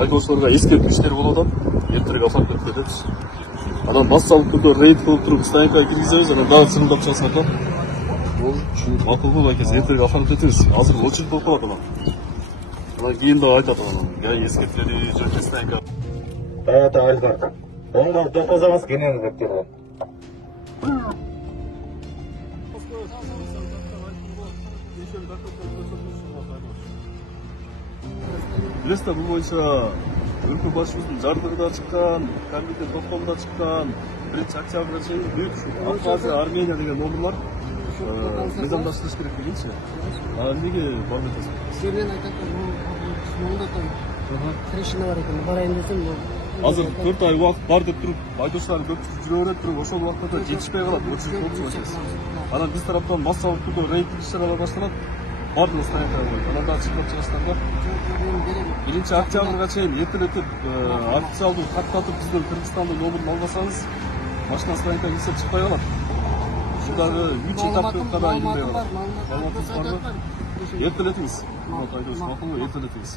айдоочуларга эскерткичтер болуп атат. Эртерээк офаттап кетебиз. Анан массалык түрдө рейд кылып туруп станцияга киргизебиз, анан дагы чыңдап чыгасың атат. Бул макул байкesi, эртерээк офаттап кетебиз. Азыр очередь болуп калат анан. Анан кийин дагы айтат анан, я эскерткени жөнүндө станцияга. Товарищдар, оңдоп токозамыз кенен деп келген. Билесиз, бул боюнча өлкө башчыбыздын жардыгы да чыккан, комитет токтому да чыккан, 1-октябрга чейин бүт Абхазия, Армения деген номерлар мыйзамдаштырыш керек дегенчи. Эмнеге барбай атасың? Сенден айтат, моңдотон трешина бар экен, барайын десем, Азыр 4 ай убакыт бар деп туруп, айдоочулардын көпчүлүгү жүрө берет, бирок ошол убакытта да жетишпей калат, очередь болуп чыгат. Анан биз тараптан массалык түрдө рейдтик иш-чаралар башталат. Бардыгы станцияга коюп, анан дагы чыгып чыгасыздар да. 1-октябрга чейин эртелетип официалдуу каттатып бизден Кыргызстандын номерин албасаңыз, машина станцияга кирсе чыкпай калат. Ушундагы 3 этаптыкка да илинбей калат. Маалыматыңыз барбы? Эртелетиңиз. Айдоочу макулбу, эртелетиңиз.